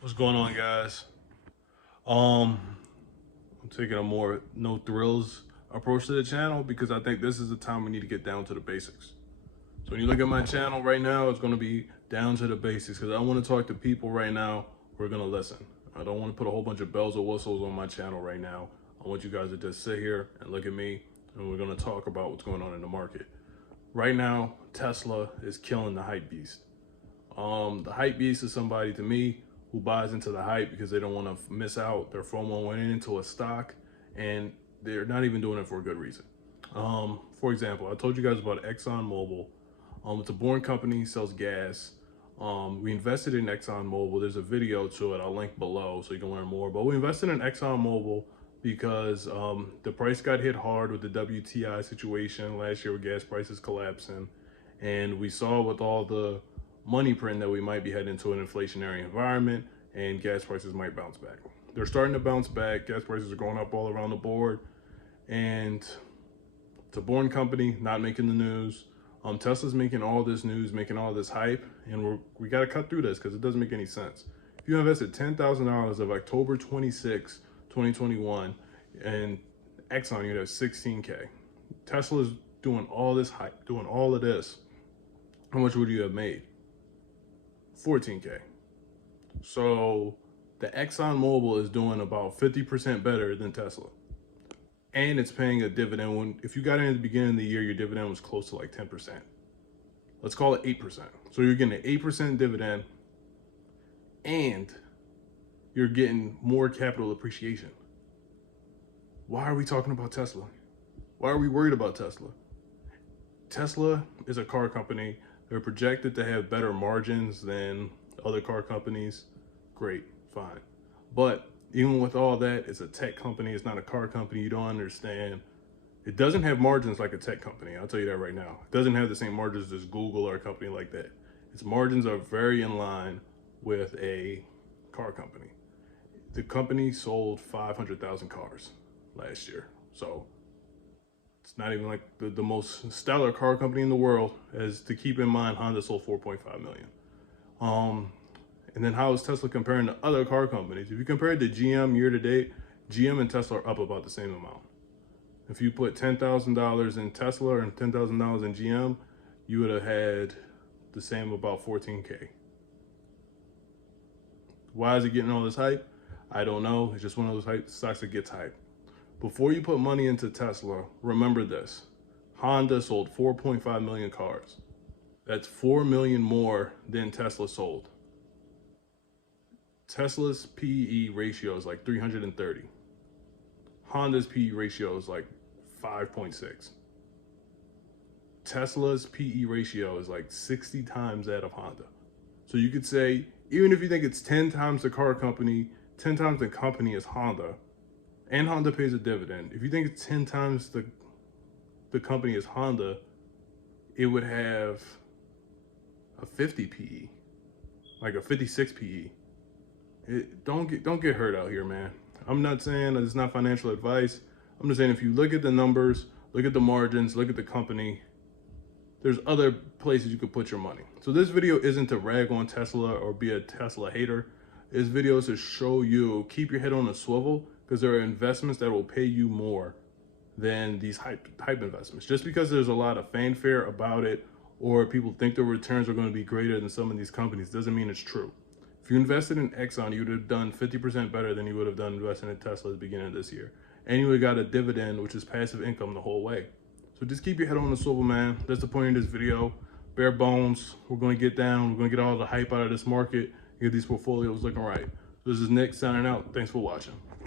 What's going on, guys? I'm taking a more no thrills approach to the channel because I think this is the time we need to get down to the basics. So when you look at my channel right now, it's going to be down to the basics because I want to talk to people right now who are going to listen. I don't want to put a whole bunch of bells or whistles on my channel right now. I want you guys to just sit here and look at me, and we're going to talk about what's going on in the market. Right now, Tesla is killing the hype beast. The hype beast is somebody, to me, who buys into the hype because they don't want to miss out. Their FOMO went into a stock and they're not even doing it for a good reason. For example, I told you guys about Exxon Mobil. It's a boring company, sells gas. We invested in Exxon Mobil. There's a video to it. I'll link below so you can learn more. But we invested in Exxon Mobil because the price got hit hard with the WTI situation last year with gas prices collapsing. And we saw with all the money print that we might be heading into an inflationary environment and gas prices might bounce back. They're starting to bounce back. Gas prices are going up all around the board. And it's a boring company, not making the news. Tesla's making all this news, making all this hype, and we got to cut through this because it doesn't make any sense. If you invested $10,000 of October 26, 2021, and Exxon, you'd have 16K. Tesla's doing all this hype, doing all of this. How much would you have made? 14K. So the Exxon Mobil is doing about 50% better than Tesla. And it's paying a dividend when, if you got in at the beginning of the year, your dividend was close to like 10%. Let's call it 8%. So you're getting an 8% dividend and you're getting more capital appreciation. Why are we talking about Tesla? Why are we worried about Tesla? Tesla is a car company. They're projected to have better margins than other car companies. Great, fine. But even with all that, it's a tech company. It's not a car company. You don't understand. It doesn't have margins like a tech company. I'll tell you that right now. It doesn't have the same margins as Google or a company like that. Its margins are very in line with a car company. The company sold 500,000 cars last year. So it's not even like the most stellar car company in the world. As to keep in mind, Honda sold 4.5 million. And then how is Tesla comparing to other car companies? If you compare it to GM year to date, GM and Tesla are up about the same amount. If you put $10,000 in Tesla and $10,000 in GM, you would have had the same, about 14K. Why is it getting all this hype? I don't know. It's just one of those hype stocks that gets hype. Before you put money into Tesla, remember this. Honda sold 4.5 million cars. That's 4 million more than Tesla sold. Tesla's PE ratio is like 330. Honda's PE ratio is like 5.6. Tesla's PE ratio is like 60 times that of Honda. So you could say, even if you think it's 10 times the car company, 10 times the company is Honda, and Honda pays a dividend. If you think it's 10 times the company is Honda, it would have a 50 PE, like a 56 PE. Don't get hurt out here, man. I'm not saying that it's not financial advice. I'm just saying if you look at the numbers, look at the margins, look at the company, there's other places you could put your money. So this video isn't to rag on Tesla or be a Tesla hater. This video is to show you, keep your head on a swivel, because there are investments that will pay you more than these hype investments. Just because there's a lot of fanfare about it or people think the returns are going to be greater than some of these companies doesn't mean it's true. If you invested in Exxon, you would have done 50% better than you would have done investing in Tesla at the beginning of this year. And you would have got a dividend, which is passive income the whole way. So just keep your head on the swivel, man. That's the point of this video. Bare bones. We're going to get down. We're going to get all the hype out of this market. Get these portfolios looking right. So this is Nick signing out. Thanks for watching.